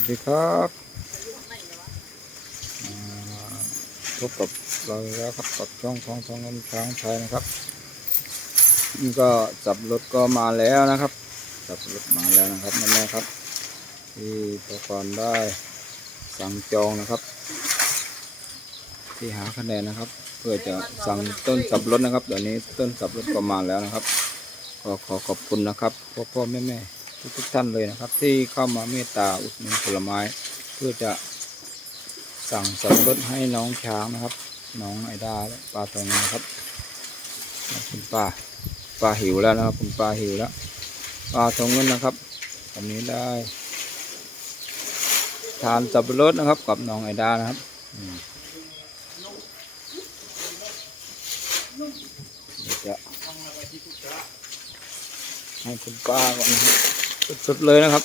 วัสดีครับพบกับเราแล้วครับกับช่องทองทองเงินช้างไทยนะครับนี่ก็สับรถก็มาแล้วนะครับสับรถมาแล้วนะครับแม่ครับ ที่ตะกอนได้สั่งจองนะครับ ที่หาคะแนนนะครับ เพื่อจะสั่งต้นสับรถนะครับเดี๋ยวนี้ต้นสับรถก็มาแล้วนะครับ ก็ขอขอบคุณนะครับพ่อพ่อแม่แม่ ทุกทุกท่านเลยนะครับ ที่เข้ามาเมตตาอุดหนุนผลไม้ เพื่อจะสั่งสับรถให้น้องช้างนะครับ น้องไอดาและปลาตองนะครับคุณป้าป้าหิวแล้วนะครับคุณป้าหิวแล้วปลาทองเงินนะครับตอนนี้ได้ทานสับปะรดนะครับกับน้องไอดานะครับจะให้คุณป้าก่อนนะครับ สุดๆเลยนะครับ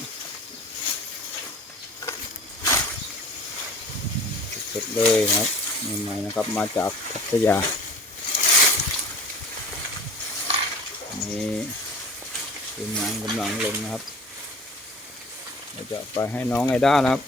สุดๆเลยนะครับใหม่ๆนะครับ มาจากพัทยาอันนี้ทีมงานกำลังลงนะครับเราจะไปให้น้องไอด้านะครับ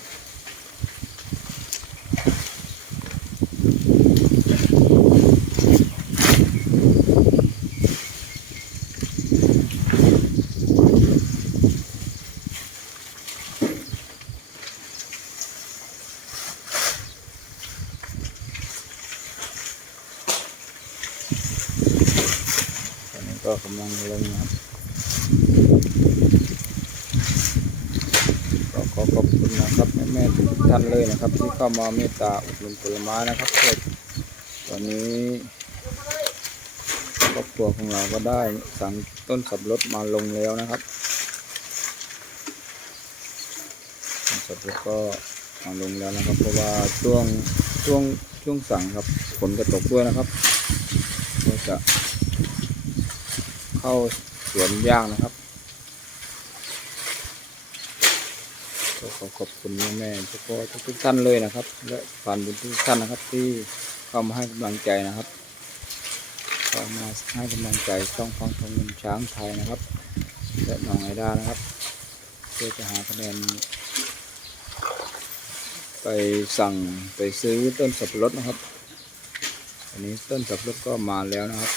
ก็กำลังลงนะครับก็ขอขอบคุณนะครับแม่ๆทุกท่านเลยนะครับ ที่เข้ามาเมตตาอุดหนุนผลไม้นะครับตอนนี้ครอบครัวของเราก็ได้สั่งต้นสับรดมาลงแล้วนะครับต้นสับรดก็มาลงแล้วนะครับ เพราะว่าช่วงช่วงช่วงสั่งครับฝนก็ตกด้วยนะครับก็จะ เข้าสวนยางนะครับก็ขอขอบคุณแม่แม่ๆทุกคนทุกท่านเลยนะครับ และผ่านบุญทุกท่านนะครับ ที่เข้ามาให้กำลังใจนะครับเข้ามาให้กำลังใจช่องฟังของเงินช้างไทยนะครับ และน้องไอดานะครับ เพื่อจะหาคะแนนไปสั่งไปซื้อต้นสับปะรดนะครับ อันนี้ต้นสับปะรดก็มาแล้วนะครับ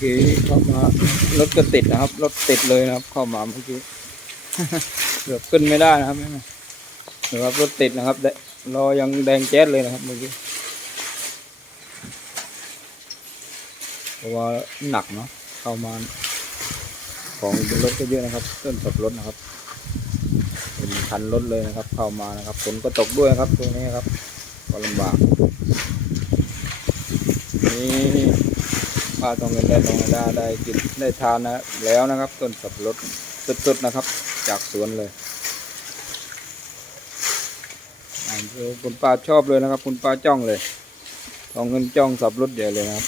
กี้เข้ามารถก็ติดนะครับรถติดเลยนะครับ เข้ามาเมื่อกี้เกือบขึ้นไม่ได้นะครับหรือว่ารถติดนะครับแดรอยังแดงแจ๊ดเลยนะครับเมื่อกี้เพราะว่าหนักเนาะเข้ามาของรถก็เยอะนะครับ ต้นสับรถนะครับเป็นคันรถเลยนะครับ เข้ามานะครับฝนก็ตกด้วยนะครับตรงนี้ครับก็ลำบากนี่ ป้าต้องเงินได้ต้องได้ได้กินได้ทานนะแล้วนะครับ ต้นสับปะรดสดๆนะครับ จากสวนเลยคุณป้าชอบเลยนะครับ คุณป้าจ้องเลยทองเงินจ้องสับปะรดใหญ่เลยนะครับ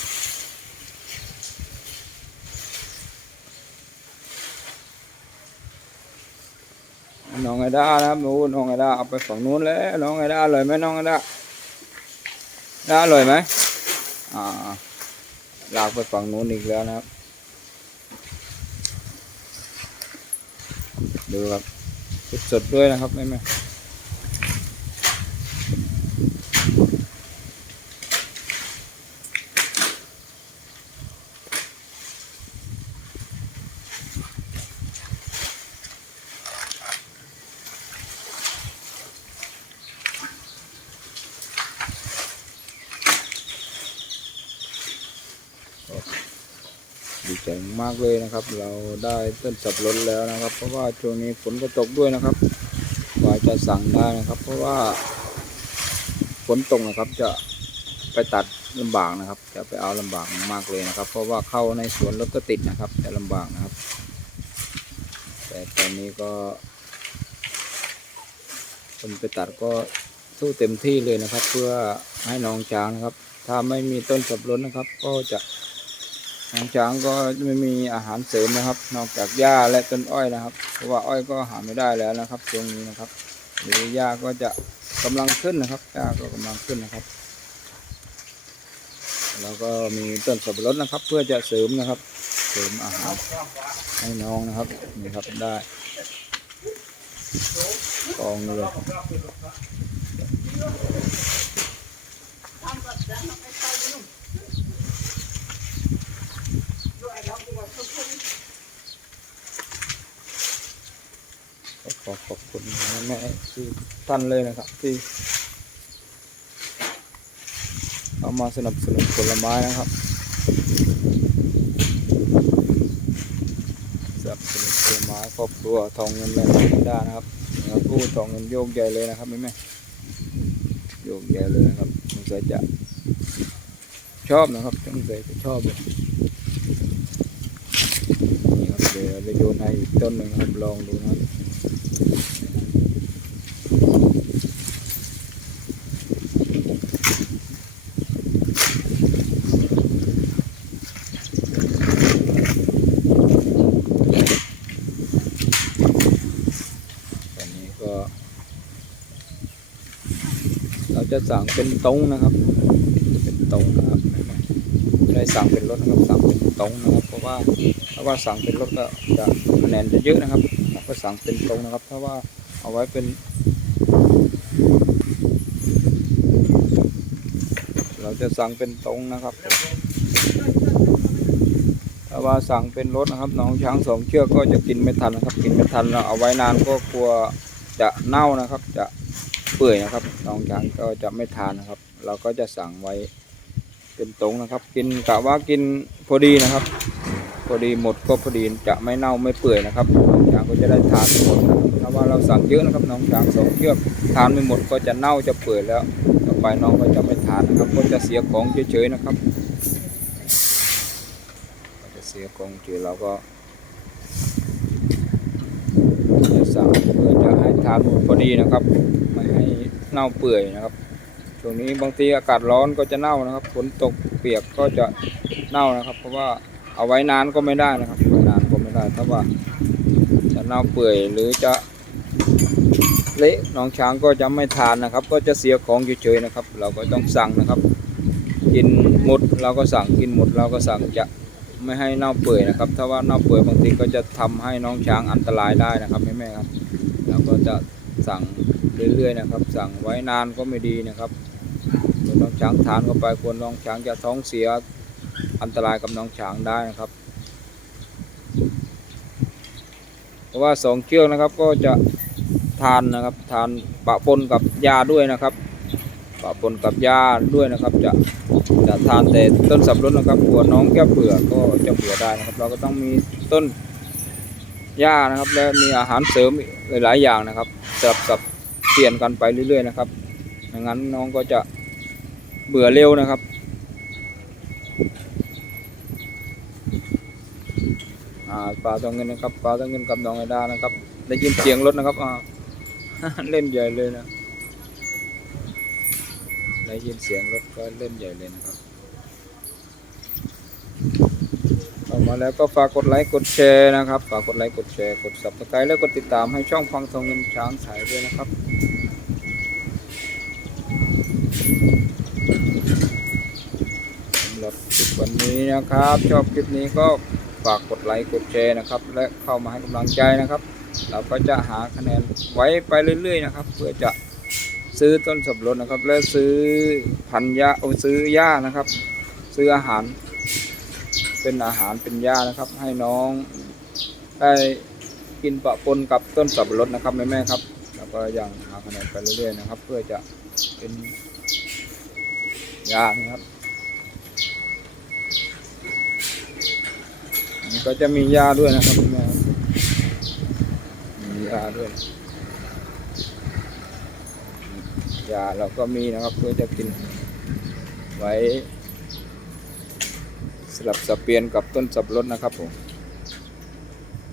น้องไอด้านะครับนู้นน้องไอด้าเอาไปฝั่งนู้นแล้วน้องไอด้าอร่อยไหมน้องไอด้าด้าอร่อยไหมอ่า ลากไปฝั่งนู้นอีกแล้วนะครับ ดูครับสดๆด้วยนะครับแม่แม่ ดีใจมากเลยนะครับ เราได้ต้นสับปะรดแล้วนะครับ เพราะว่าช่วงนี้ฝนก็ตกด้วยนะครับกว่าจะสั่งได้นะครับ เพราะว่าฝนตกนะครับ จะไปตัดลำบากนะครับ จะไปเอาลำบากมากเลยนะครับ เพราะว่าเข้าในสวนรถก็ติดนะครับ จะลำบากนะครับ แต่ตอนนี้ก็คนไปตัดก็สู้เต็มที่เลยนะครับ เพื่อให้น้องช้างนะครับ ถ้าไม่มีต้นสับปะรดนะครับ ก็จะ น้องช้างก็ไม่มีอาหารเสริมนะครับ นอกจากหญ้าและต้นอ้อยนะครับ เพราะว่าอ้อยก็หาไม่ได้แล้วนะครับช่วงนี้นะครับหรือหญ้าก็จะกำลังขึ้นนะครับหญ้าก็กำลังขึ้นนะครับ แล้วก็มีต้นสับปะรดนะครับ เพื่อจะเสริมนะครับ เสริมอาหารให้น้องนะครับนี่ครับได้กองเลย ขอขอบคุณแม่ที่ท่านเลยนะครับ ที่เอามาสนับสนุนผลไม้นะครับสนับสนุนผลไม้ครอบครัวทองเงินและได้นะครับกู้ทองเงินโยกใหญ่เลยนะครับแม่แม่โยกใหญ่เลยนะครับสงสัยจะชอบนะครับสงสัยจะชอบเลยนี่ครับเดี๋ยวจะโยนให้อีกต้นหนึ่งครับลองดูนะครับ จะสั่งเป็นตรงนะครับ เป็นตรงนะครับไม่ได้สั่งเป็นรถนะครับ สั่งเป็นตรงนะครับ เพราะว่าถ้าว่าสั่งเป็นรถก็จะคะแนนจะเยอะนะครับ ก็สั่งเป็นตรงนะครับ ถ้าว่าเอาไว้เป็น เราจะสั่งเป็นตรงนะครับถ้าว่าสั่งเป็นรถนะครับน้องช้างสองเชือกก็จะกินไม่ทันนะครับ กินไม่ทันแล้วเอาไว้นานก็กลัวจะเน่านะครับ จะเปื่อยนะครับน้องช้างก็จะไม่ทานนะครับ เราก็จะสั่งไว้เป็นตรงนะครับ กินกะว่ากินพอดีนะครับ พอดีหมดก็พอดีจะไม่เน่าไม่เปื่อยนะครับน้องช้างก็จะได้ทานหมดนะครับถ้าว่าเราสั่งเยอะนะครับน้องช้างสองเชือกทานไม่หมดก็จะเน่าจะเปื่อยแล้ว ต่อไปน้องก็จะไม่ทานนะครับก็จะเสียของเฉยๆนะครับก็จะเสียของเฉยเราก็จะสั่งเพื่อจะให้ทานหมดพอดีนะครับไม่ให้เน่าเปื่อยนะครับช่วงนี้บางทีอากาศร้อนก็จะเน่านะครับฝนตกเปียกก็จะเน่านะครับ เพราะว่า เอาไว้นานก็ไม่ได้นะครับไว้นานก็ไม่ได้ถ้าว่าจะเน่าเปื่อยหรือจะเละน้องช้างก็จะไม่ทานนะครับ ก็จะเสียของเฉยๆนะครับ เราก็ต้องสั่งนะครับ กินหมดเราก็สั่งกินหมดเราก็สั่งจะไม่ให้เน่าเปื่อยนะครับ ถ้าว่าเน่าเปื่อยบางทีก็จะทำให้น้องช้างอันตรายได้นะครับแม่แม่ๆครับ เราก็จะสั่งเรื่อยๆนะครับ สั่งไว้นานก็ไม่ดีนะครับน้องช้างทานเข้าไปควรน้องช้างจะท้องเสีย อันตรายกับน้องช้างได้นะครับ เพราะว่าสองเชือกนะครับก็จะทานนะครับทานปะปนกับยาด้วยนะครับปะปนกับยาด้วยนะครับ จะจะทานแต่ต้นสับปะรดนะครับกลัวน้องแก้เบื่อก็จะเบื่อได้นะครับ เราก็ต้องมีต้นหญ้านะครับ และมีอาหารเสริมหลาย ๆ อย่างนะครับสลับสับเปลี่ยนกันไปเรื่อย ๆ นะครับไม่งั้นน้องก็จะเบื่อเร็วนะครับ ปลาตัวเงินนะครับปลาตัวเงินกับน้องไอดานะครับ ได้ยินเสียงรถนะครับเล่นใหญ่เลยนะได้ยินเสียงรถก็เล่นใหญ่เลยนะครับเข้ามาแล้วก็ฝากกดไลค์กดแชร์นะครับฝากกดไลค์กดแชร์กด subscribe แล้วกดติดตามให้ช่องฟังทองเงินช้างสายด้วยนะครับ หรับคลิปวันนี้นะครับ ชอบคลิปนี้ก็ฝากกดไลค์กดแชร์นะครับ และเข้ามาให้กำลังใจนะครับ เราก็จะหาคะแนนไว้ไปเรื่อย ๆ นะครับ เพื่อจะซื้อต้นสับปะรดนะครับ และซื้อพันธุ์หญ้าโอ้ซื้อหญ้านะครับ ซื้ออาหาร เป็นอาหารเป็นหญ้านะครับ ให้น้องได้กินปะปนกับต้นสับปะรดนะครับแม่ๆครับ แล้วก็ยังหาคะแนนไปเรื่อยๆนะครับ เพื่อจะเป็นหญ้านะครับ มัน ก็จะมียาด้วยนะครับแม่มียาด้วย ยาเราก็มีนะครับเพื่อจะกิน ไว้สลับสับเปลี่ยนกับต้นสับรดนะครับผม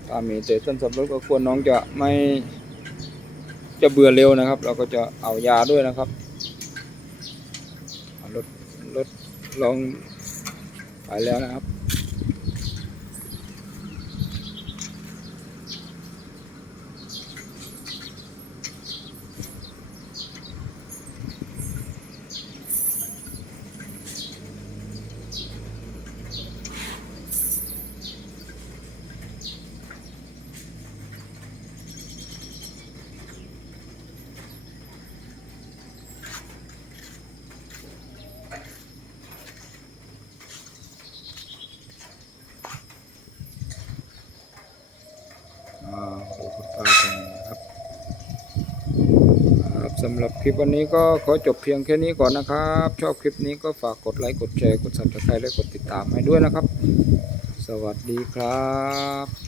ถ้ามีแต่ต้นสับรดก็ควรน้องจะไม่จะเบื่อเร็วนะครับ เราก็จะเอายาด้วยนะครับเอารถรถลองไปแล้วนะครับ สำหรับคลิปวันนี้ก็ขอจบเพียงแค่นี้ก่อนนะครับ ชอบคลิปนี้ก็ฝากกดไลค์ กดแชร์ กด subscribe และกดติดตามให้ด้วยนะครับ สวัสดีครับ